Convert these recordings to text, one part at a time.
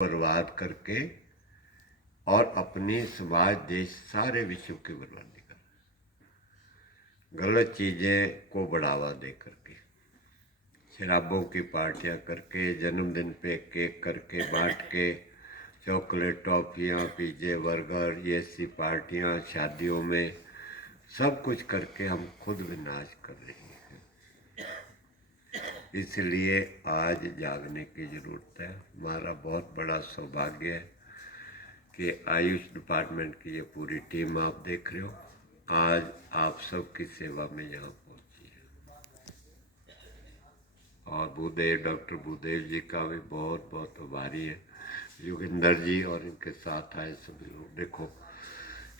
बर्बाद करके और अपनी समाज देश सारे विश्व की बर्बादी कर, गलत चीज़ें को बढ़ावा दे करके, शराबों की पार्टियां करके, जन्मदिन पे केक करके बांट के, चॉकलेट टॉफियाँ पिज़्ज़े बर्गर ये सी पार्टियां शादियों में सब कुछ करके हम खुद विनाश कर रहे हैं। इसलिए आज जागने की ज़रूरत है। हमारा बहुत बड़ा सौभाग्य है कि आयुष डिपार्टमेंट की ये पूरी टीम आप देख रहे हो, आज आप सबकी सेवा में यहाँ पहुँची है। और भूदेव, डॉक्टर भूदेव जी का भी बहुत बहुत आभारी है, योगिंदर जी और इनके साथ आए सभी लोग। देखो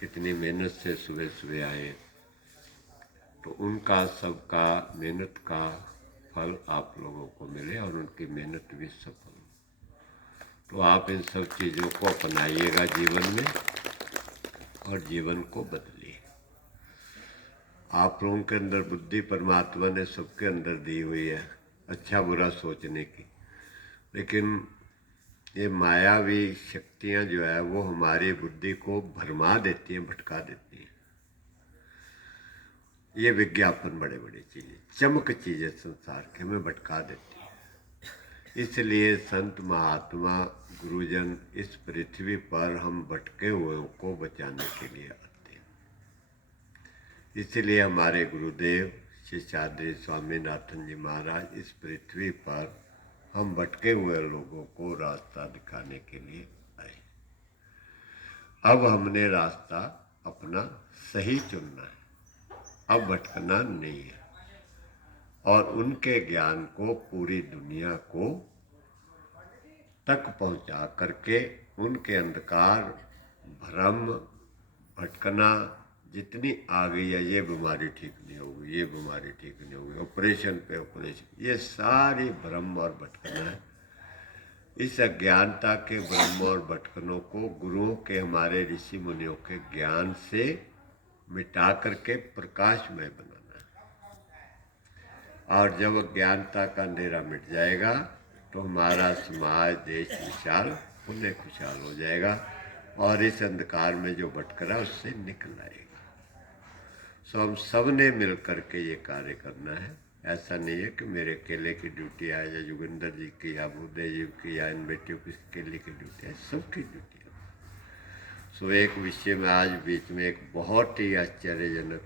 कितनी मेहनत से सुबह सुबह आए, तो उनका सबका मेहनत का फल आप लोगों को मिले और उनकी मेहनत भी सफल हो। तो आप इन सब चीज़ों को अपनाइएगा जीवन में और जीवन को बदलिए। आप लोगों के अंदर बुद्धि परमात्मा ने सबके अंदर दी हुई है, अच्छा बुरा सोचने की, लेकिन ये मायावी शक्तियाँ जो है वो हमारी बुद्धि को भरमा देती हैं, भटका देती हैं। ये विज्ञापन बड़े बड़े चीज़ें, चमक चीज़ें संसार के हमें भटका देती हैं। इसलिए संत महात्मा गुरुजन इस पृथ्वी पर हम भटके हुए को बचाने के लिए आते हैं। इसलिए हमारे गुरुदेव शेषाद्रि स्वामीनाथन जी महाराज इस पृथ्वी पर हम भटके हुए लोगों को रास्ता दिखाने के लिए आए। अब हमने रास्ता अपना सही चुनना है, अब भटकना नहीं है, और उनके ज्ञान को पूरी दुनिया को तक पहुंचा करके उनके अंधकार भ्रम भटकना जितनी आ गई है, ये बीमारी ठीक नहीं होगी, ये बीमारी ठीक नहीं होगी, ऑपरेशन पे ऑपरेशन, ये सारी भ्रम और भटकना है। इस अज्ञानता के भ्रम और भटकनों को गुरुओं के, हमारे ऋषि मुनियों के ज्ञान से मिटा करके प्रकाशमय बनाना है। और जब अज्ञानता का अंधेरा मिट जाएगा तो हमारा समाज देश विशाल पुण्य खुशहाल हो जाएगा और इस अंधकार में जो भटक रहा है उससे निकल आएगा। सो हम सब ने मिल करके ये कार्य करना है। ऐसा नहीं है कि मेरे अकेले की ड्यूटी है या योगिंदर जी की या भूदेव जी की या इन बेटियों की अकेले की ड्यूटी है, सबकी ड्यूटी है। सो एक विषय में आज बीच में एक बहुत ही आश्चर्यजनक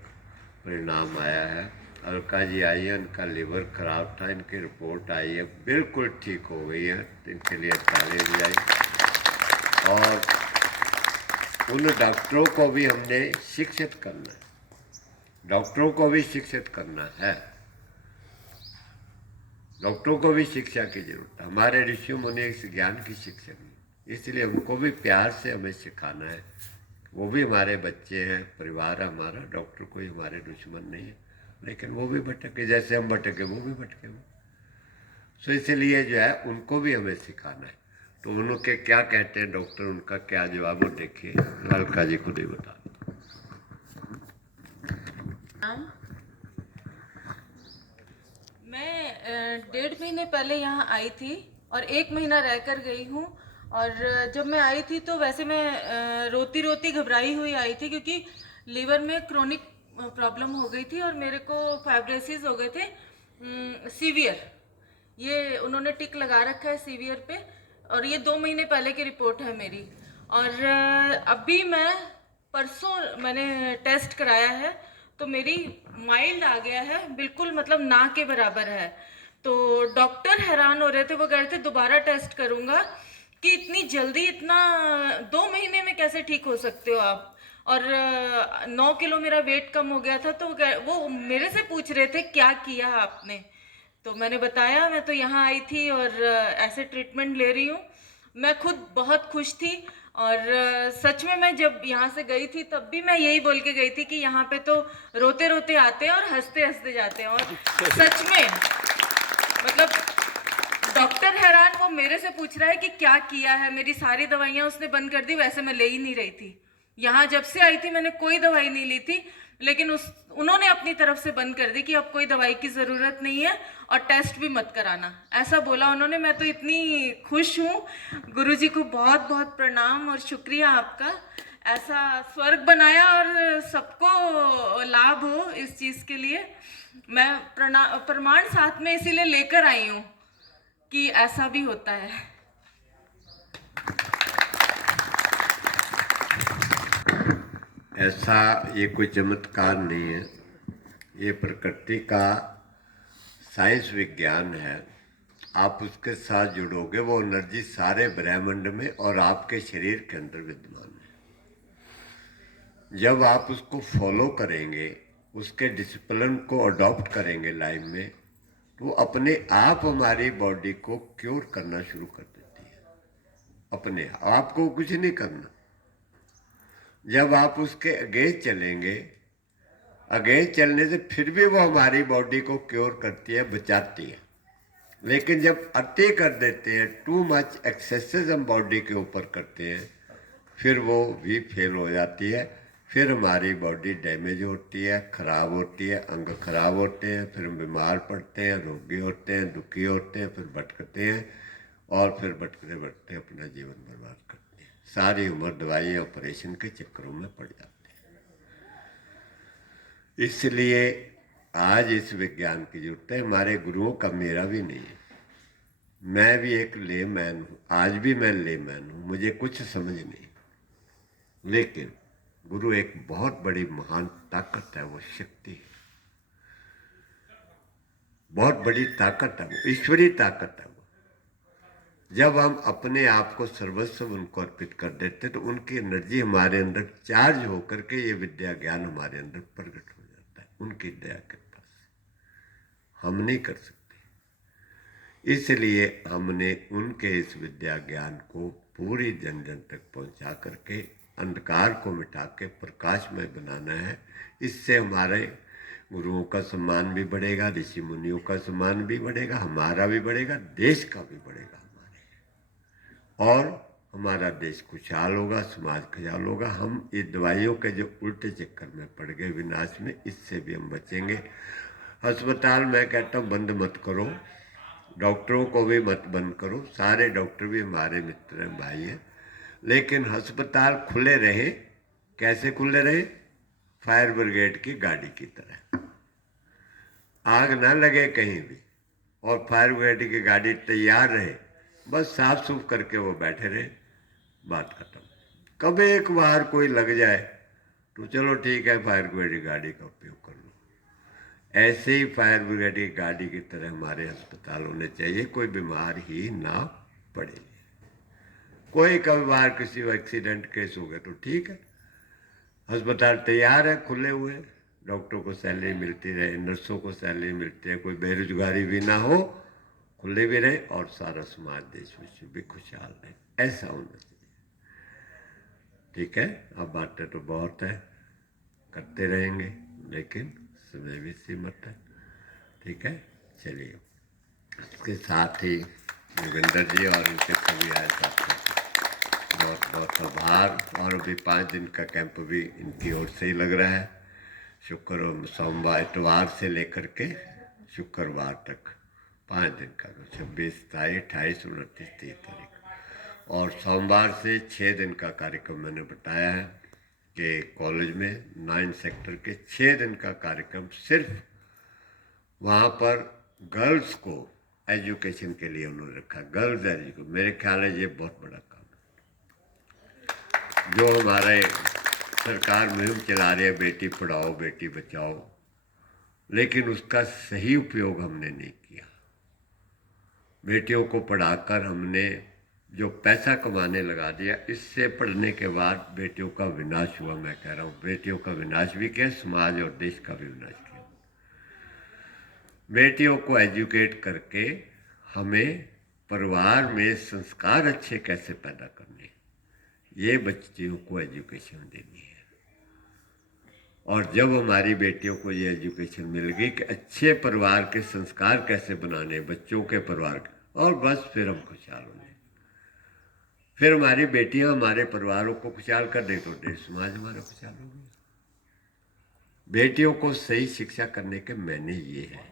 परिणाम आया है। अलका जी आई है, इनका लीवर खराब था, इनकी रिपोर्ट आई है, बिल्कुल ठीक हो गई है, तो इनके लिए ताली दी जाए। और उन डॉक्टरों को भी हमने शिक्षित करना है, डॉक्टरों को भी शिक्षित करना है, डॉक्टरों को भी शिक्षा की जरूरत है। हमारे ऋषि मुनि इस ज्ञान की शिक्षा नहीं, इसलिए उनको भी प्यार से हमें सिखाना है। वो भी हमारे बच्चे हैं, परिवार हमारा, डॉक्टर कोई हमारे दुश्मन नहीं है, लेकिन वो भी भटके, जैसे हम भटके वो भी भटके हुए। सो इसलिए जो है उनको भी हमें सिखाना है। तो उनके क्या कहते हैं डॉक्टर, उनका क्या जवाब, वो देखिए, अलका जी खुद ही बता। मैं 1.5 महीने पहले यहाँ आई थी और 1 महीना रहकर गई हूँ। और जब मैं आई थी तो वैसे मैं रोती रोती घबराई हुई आई थी, क्योंकि लीवर में क्रोनिक प्रॉब्लम हो गई थी और मेरे को फाइब्रोसिस हो गए थे सीवियर। ये उन्होंने टिक लगा रखा है सीवियर पे, और ये 2 महीने पहले की रिपोर्ट है मेरी। और अभी मैं परसों मैंने टेस्ट कराया है तो मेरी माइल्ड आ गया है, बिल्कुल मतलब ना के बराबर है। तो डॉक्टर हैरान हो रहे थे, वो कह रहे थे दोबारा टेस्ट करूंगा कि इतनी जल्दी, इतना 2 महीने में कैसे ठीक हो सकते हो आप। और 9 किलो मेरा वेट कम हो गया था। तो वो मेरे से पूछ रहे थे क्या किया आपने, तो मैंने बताया मैं तो यहाँ आई थी और ऐसे ट्रीटमेंट ले रही हूँ। मैं खुद बहुत खुश थी। और सच में मैं जब यहाँ से गई थी तब भी मैं यही बोल के गई थी कि यहाँ पे तो रोते रोते आते हैं और हंसते हंसते जाते हैं। और सच में मतलब डॉक्टर हैरान, वो मेरे से पूछ रहा है कि क्या किया है। मेरी सारी दवाइयाँ उसने बंद कर दी, वैसे मैं ले ही नहीं रही थी। यहाँ जब से आई थी मैंने कोई दवाई नहीं ली थी, लेकिन उन्होंने अपनी तरफ से बंद कर दी कि अब कोई दवाई की ज़रूरत नहीं है और टेस्ट भी मत कराना, ऐसा बोला उन्होंने। मैं तो इतनी खुश हूँ। गुरुजी को बहुत बहुत प्रणाम और शुक्रिया आपका, ऐसा स्वर्ग बनाया और सबको लाभ हो इस चीज़ के लिए। मैं प्रमाण साथ में इसीलिए लेकर आई हूँ कि ऐसा भी होता है। ऐसा ये कोई चमत्कार नहीं है, ये प्रकृति का साइंस विज्ञान है। आप उसके साथ जुड़ोगे, वो एनर्जी सारे ब्रह्मांड में और आपके शरीर के अंदर विद्यमान है। जब आप उसको फॉलो करेंगे, उसके डिसिप्लिन को अडॉप्ट करेंगे लाइफ में, तो अपने आप हमारी बॉडी को क्योर करना शुरू कर देती है। अपने आपको कुछ नहीं करना। जब आप उसके अगेंस्ट चलेंगे, अगेंस्ट चलने से फिर भी वो हमारी बॉडी को क्योर करती है, बचाती है। लेकिन जब अति कर देते हैं, टू मच एक्सेसेस हम बॉडी के ऊपर करते हैं, फिर वो भी फेल हो जाती है। फिर हमारी बॉडी डैमेज होती है, खराब होती है, अंग खराब होते हैं, फिर हम बीमार पड़ते हैं, रोगी होते हैं, दुखी होते हैं, फिर भटकते हैं और फिर भटकते भटकते अपना जीवन बर्बाद करते हैं। सारी उम्र दवाइयाँ ऑपरेशन के चक्करों में पड़ जाते हैं। इसलिए आज इस विज्ञान की जरूरत है। हमारे गुरुओं का मेरा भी नहीं है, मैं भी एक लेमैन हूँ, आज भी मैं लेमैन हूँ, मुझे कुछ समझ नहीं। लेकिन गुरु एक बहुत बड़ी महान ताकत है, वो शक्ति है, बहुत बड़ी ताकत है, वो ईश्वरीय ताकत है। वो जब हम अपने आप को सर्वस्व उनको अर्पित कर देते तो उनकी एनर्जी हमारे अंदर चार्ज होकर के ये विद्या ज्ञान हमारे अंदर प्रकट हो जाता है, उनकी दया कृपा से। हम नहीं कर सकते। इसलिए हमने उनके इस विद्या ज्ञान को पूरी जन जन तक पहुंचा करके अंधकार को मिटा के प्रकाशमय बनाना है। इससे हमारे गुरुओं का सम्मान भी बढ़ेगा, ऋषि मुनियों का सम्मान भी बढ़ेगा, हमारा भी बढ़ेगा, देश का भी बढ़ेगा हमारे, और हमारा देश खुशहाल होगा, समाज खुशहाल होगा। हम इस दवाइयों के जो उल्टे चक्कर में पड़ गए विनाश में, इससे भी हम बचेंगे। अस्पताल मैं कहता हूँ बंद मत करो, डॉक्टरों को भी मत बंद करो, सारे डॉक्टर भी हमारे मित्र हैं, भाई हैं, लेकिन अस्पताल खुले रहे। कैसे खुले रहे? फायर ब्रिगेड की गाड़ी की तरह, आग ना लगे कहीं भी और फायर ब्रिगेड की गाड़ी तैयार रहे, बस साफ सुफ करके वो बैठे रहे, बात खत्म। कब एक बार कोई लग जाए तो चलो ठीक है, फायर ब्रिगेड की गाड़ी का उपयोग कर लो। ऐसे ही फायर ब्रिगेड की गाड़ी की तरह हमारे अस्पताल होने चाहिए, कोई बीमार ही ना पड़े। कोई कभी बार किसी को एक्सीडेंट केस हो गया तो ठीक है, अस्पताल तैयार है, खुले हुए, डॉक्टरों को सैलरी मिलती रहे, नर्सों को सैलरी मिलती है, कोई बेरोजगारी भी ना हो, खुले भी रहे और सारा समाज देश विश्व भी खुशहाल रहे। ऐसा होना चाहिए। ठीक है, अब बातें तो बहुत है, करते रहेंगे, लेकिन समय भी सीमित है। ठीक है, चलिए। इसके साथ ही योगेंद्र जी और उनके सभी आए साथियों को बहुत बहुत आभार। और अभी 5 दिन का कैंप भी इनकी ओर से ही लग रहा है, शुक्र और सोमवार, इतवार से लेकर के शुक्रवार तक 5 दिन का, 26, 27, 28, 29, 30 तारीख। और सोमवार से 6 दिन का कार्यक्रम मैंने बताया है कि कॉलेज में 9 सेक्टर के 6 दिन का कार्यक्रम सिर्फ वहाँ पर गर्ल्स को एजुकेशन के लिए उन्होंने रखा। गर्ल्स एजुकेशन, मेरे ख्याल है ये बहुत बड़ा काम है जो हमारे सरकार मुहिम चला रही है, बेटी पढ़ाओ बेटी बचाओ, लेकिन उसका सही उपयोग हमने नहीं किया। बेटियों को पढ़ाकर हमने जो पैसा कमाने लगा दिया, इससे पढ़ने के बाद बेटियों का विनाश हुआ। मैं कह रहा हूँ बेटियों का विनाश भी किया, समाज और देश का भी विनाश किया। बेटियों को एजुकेट करके हमें परिवार में संस्कार अच्छे कैसे पैदा करने, ये बच्चियों को एजुकेशन देनी है। और जब हमारी बेटियों को ये एजुकेशन मिल गई कि अच्छे परिवार के संस्कार कैसे बनाने बच्चों के परिवार के, और बस फिर हम खुशहाल होंगे। फिर हमारी बेटियां हमारे परिवारों को खुशहाल कर दे तो देश समाज हमारा खुशहाल हो गया। बेटियों को सही शिक्षा करने के मैंने ये है,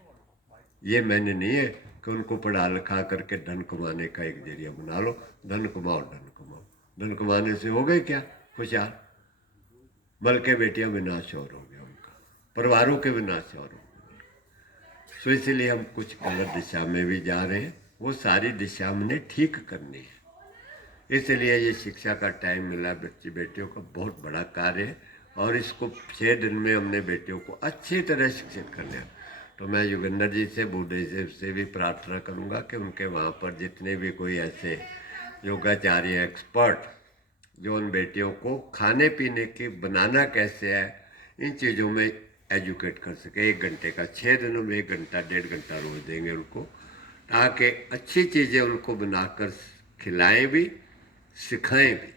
ये मैंने नहीं है कि उनको पढ़ा लिखा करके धन कमाने का एक जरिया बना लो, धन कमाओ धन कमाओ। धन कमाने से हो गए क्या खुशहाल? बल्कि बेटियां विनाश और हो गया उनका, परिवारों के विनाश और हो गए। तो इसलिए हम कुछ गलत दिशा में भी जा रहे हैं, वो सारी दिशा हमने ठीक करनी है। इसलिए ये शिक्षा का टाइम मिला बच्ची बेटियों का बहुत बड़ा कार्य है, और इसको 6 दिन में हमने बेटियों को अच्छी तरह शिक्षित करना है। तो मैं योगेंद्र जी से, बूढ़े से भी प्रार्थना करूंगा कि उनके वहाँ पर जितने भी कोई ऐसे योगाचार्य एक्सपर्ट जो उन बेटियों को खाने पीने की बनाना कैसे है इन चीज़ों में एजुकेट कर सके। 1 घंटे का 6 दिनों में 1 घंटा 1.5 घंटा रोज देंगे उनको, ताकि अच्छी चीज़ें उनको बनाकर खिलाएं भी, सिखाएं भी।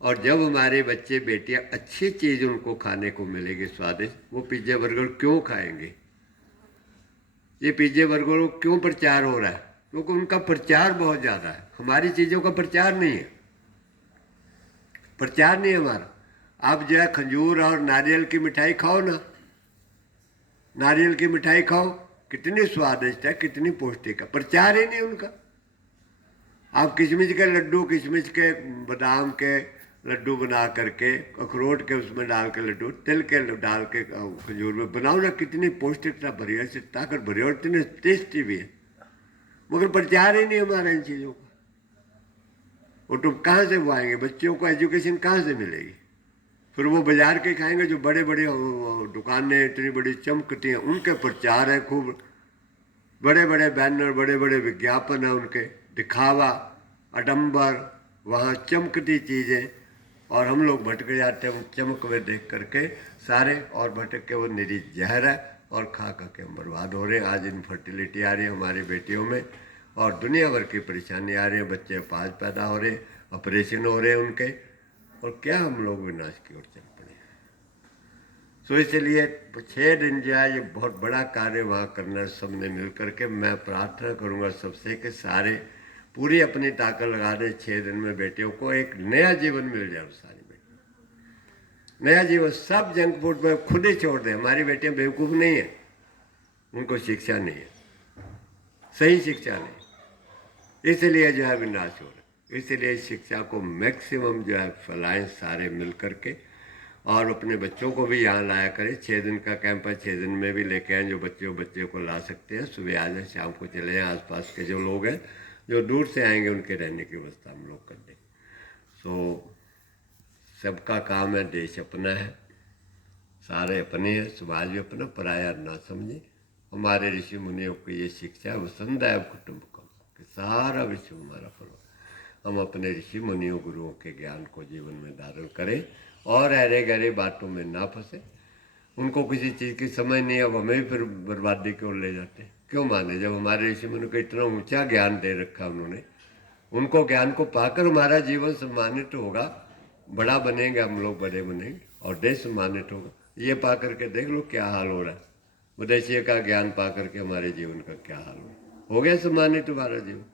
और जब हमारे बच्चे बेटियां अच्छी चीज़ उनको खाने को मिलेगी स्वादिष्ट, वो पिज्ज़ा बर्गर क्यों खाएंगे? ये पिज्जे बर्गरों क्यों प्रचार हो रहा है? क्योंकि उनका प्रचार बहुत ज़्यादा है, हमारी चीज़ों का प्रचार नहीं है। प्रचार नहीं है हमारा। आप जो है खजूर और नारियल की मिठाई खाओ ना, नारियल की मिठाई खाओ, कितनी स्वादिष्ट है, कितनी पौष्टिक है, प्रचार ही नहीं उनका। आप किशमिश के लड्डू, किशमिश के बादाम के लड्डू बना करके, अखरोट के उसमें डाल के लड्डू, तिल के डाल के खजूर में बनाओ ना, कितनी पौष्टिकता भरी है, इससे ताकत भरी है और इतनी टेस्टी भी है। मगर प्रचार ही नहीं हमारा इन चीज़ों का। वो तो कहाँ से वो आएंगे? बच्चों को एजुकेशन कहाँ से मिलेगी? फिर वो बाजार के खाएंगे जो बड़े बड़े दुकानें इतनी बड़ी चमकती हैं, उनके प्रचार है खूब, बड़े बड़े बैनर, बड़े बड़े विज्ञापन है उनके, दिखावा, आडंबर, वहाँ चमकती चीज़ें, और हम लोग भटक जाते हैं उन चमक में देख करके सारे, और भटक के वो निरी जहर है, और खा खा के हम बर्बाद हो रहे हैं। आज इनफर्टिलिटी आ रही है हमारी बेटियों में, और दुनिया भर की परेशानी आ रही है, बच्चे अपाज पैदा हो रहे हैं, ऑपरेशन हो रहे हैं उनके, और क्या हम लोग विनाश की ओर चल पड़े। तो इसलिए 6 दिन जो है ये बहुत बड़ा कार्य वहाँ करना सबने मिल करके। मैं प्रार्थना करूँगा सबसे कि सारे पूरी अपनी ताकत लगा दें, 6 दिन में बेटियों को एक नया जीवन मिल जाए। सारी बेटियों नया जीवन, सब जंक फूड में खुद ही छोड़ दें। हमारी बेटियां बेवकूफ़ नहीं है, उनको शिक्षा नहीं है, सही शिक्षा नहीं, इसलिए जो है विनाश हो रहा है। इसलिए शिक्षा को मैक्सिमम जो है फैलाएं सारे मिल करके, और अपने बच्चों को भी यहाँ लाया करें। 6 दिन का कैंप है, 6 दिन में भी लेके आए, जो बच्चे को ला सकते हैं, सुबह आ जाए, शाम को चले जाएँ। आसपास के जो लोग हैं जो दूर से आएंगे उनके रहने की व्यवस्था हम लोग कर दें। तो सबका काम है, देश अपना है, सारे अपने हैं, समाज भी अपना, पराया ना समझे। हमारे ऋषि मुनियों की ये शिक्षा है, वसुंधैव कुटुंबकम, कि सारा विश्व हमारा परिवार। हम अपने ऋषि मुनियों गुरुओं के ज्ञान को जीवन में धारण करें, और अरे गहरे बातों में ना फंसे। उनको किसी चीज़ की समझ नहीं है, अब हमें भी फिर बर्बादी की ओर ले जाते हैं। क्यों माने? जब हमारे ऋषि मुनि को इतना ऊंचा ज्ञान दे रखा उन्होंने, उनको ज्ञान को पाकर हमारा जीवन सम्मानित होगा, बड़ा बनेंगे हम लोग, बड़े बनेंगे, और देश सम्मानित होगा। ये पा करके देख लो क्या हाल हो रहा है। विदेशी का ज्ञान पा करके हमारे जीवन का क्या हाल हो गया सम्मानित हमारा जीवन।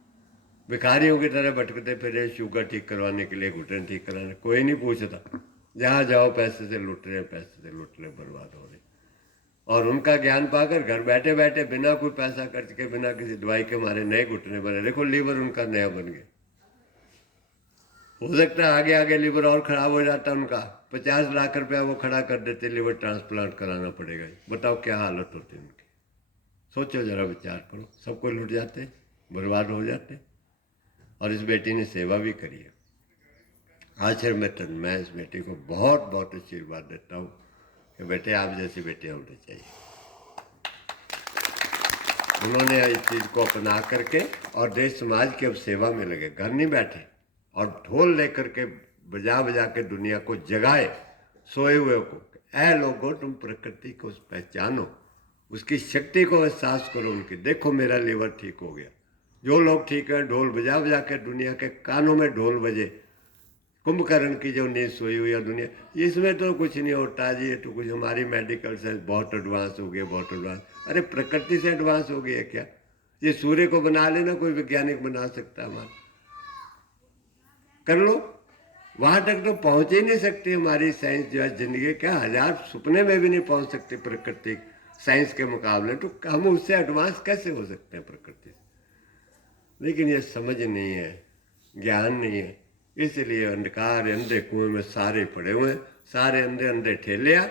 भिखारियों की तरह भटकते फिरे, शुगर ठीक करवाने के लिए, घुटन ठीक कराने, कोई नहीं पूछता। जहाँ जाओ पैसे से लुट रहे, पैसे से लुट रहे, बर्बाद हो रहे। और उनका ज्ञान पाकर घर बैठे बैठे बिना कोई पैसा खर्च के, बिना किसी दवाई के, हमारे नए घुटने बने। देखो लीवर उनका नया बन गया। हो सकता है आगे आगे लीवर और खराब हो जाता उनका, 50 लाख रुपया वो खड़ा कर देते, लीवर ट्रांसप्लांट कराना पड़ेगा। बताओ क्या हालत होती उनकी। सोचो जरा, विचार करो। सब कोई लुट जाते, बर्बाद हो जाते। और इस बेटी ने सेवा भी करी है। आशीर्वाद मैं इस बेटी को बहुत बहुत आशीर्वाद देता हूँ कि बेटे आप जैसी बेटियाँ होनी चाहिए। उन्होंने इस चीज़ को अपना करके और देश समाज की अब सेवा में लगे, घर नहीं बैठे, और ढोल लेकर के बजा बजा के दुनिया को जगाए, सोए हुए को। ऐ लोगों, तुम प्रकृति को पहचानो, उसकी शक्ति को एहसास करो उनकी। देखो मेरा लीवर ठीक हो गया। जो लोग ठीक है, ढोल बजा बजा के दुनिया के कानों में ढोल बजे। कुंभकर्ण की जो नींद सोई हुई है दुनिया, इसमें तो कुछ नहीं होता जी, ये तो कुछ हमारी मेडिकल साइंस बहुत एडवांस हो गया, बहुत एडवांस। अरे प्रकृति से एडवांस हो गया क्या? ये सूर्य को बना लेना कोई वैज्ञानिक बना सकता है हमारा। कर लो। वहाँ तक तो पहुँच ही नहीं सकती हमारी साइंस जो है। जिंदगी क्या, हजार सुपने में भी नहीं पहुँच सकती प्रकृति साइंस के मुकाबले, तो हम उससे एडवांस कैसे हो सकते हैं प्रकृति से। लेकिन ये समझ नहीं है, ज्ञान नहीं है, इसलिए अंधकार अंधे कुएं में सारे पड़े हुए हैं। सारे अंधे अंधे ठेलिया,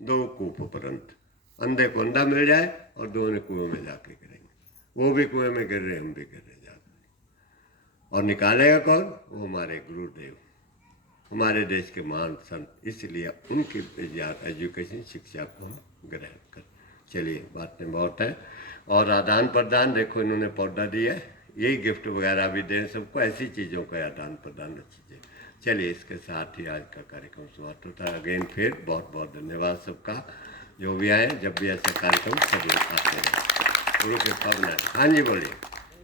दो कूप उपरंत। अंधे को अंधा मिल जाए और दोनों कुएं में जाके गिरेंगे। वो भी कुएं में गिर रहे, हम भी गिर रहे जाकर। और निकालेगा कौन? वो हमारे गुरुदेव, हमारे देश के महान संत। इसलिए उनकी एजुकेशन शिक्षा को हम ग्रहण कर। चलिए, बातें बहुत है। और आदान प्रदान देखो, इन्होंने पौधा दिया है, यही गिफ्ट वगैरह भी दें सबको, ऐसी चीज़ों का आदान प्रदान चीज़ें। चलिए, इसके साथ ही आज का कार्यक्रम समाप्त होता है। अगेन फिर बहुत बहुत धन्यवाद सबका, जो भी आए, जब भी ऐसा कार्यक्रम सब लोग आते हैं। गुरु के पवना। हाँ जी, बोलिए।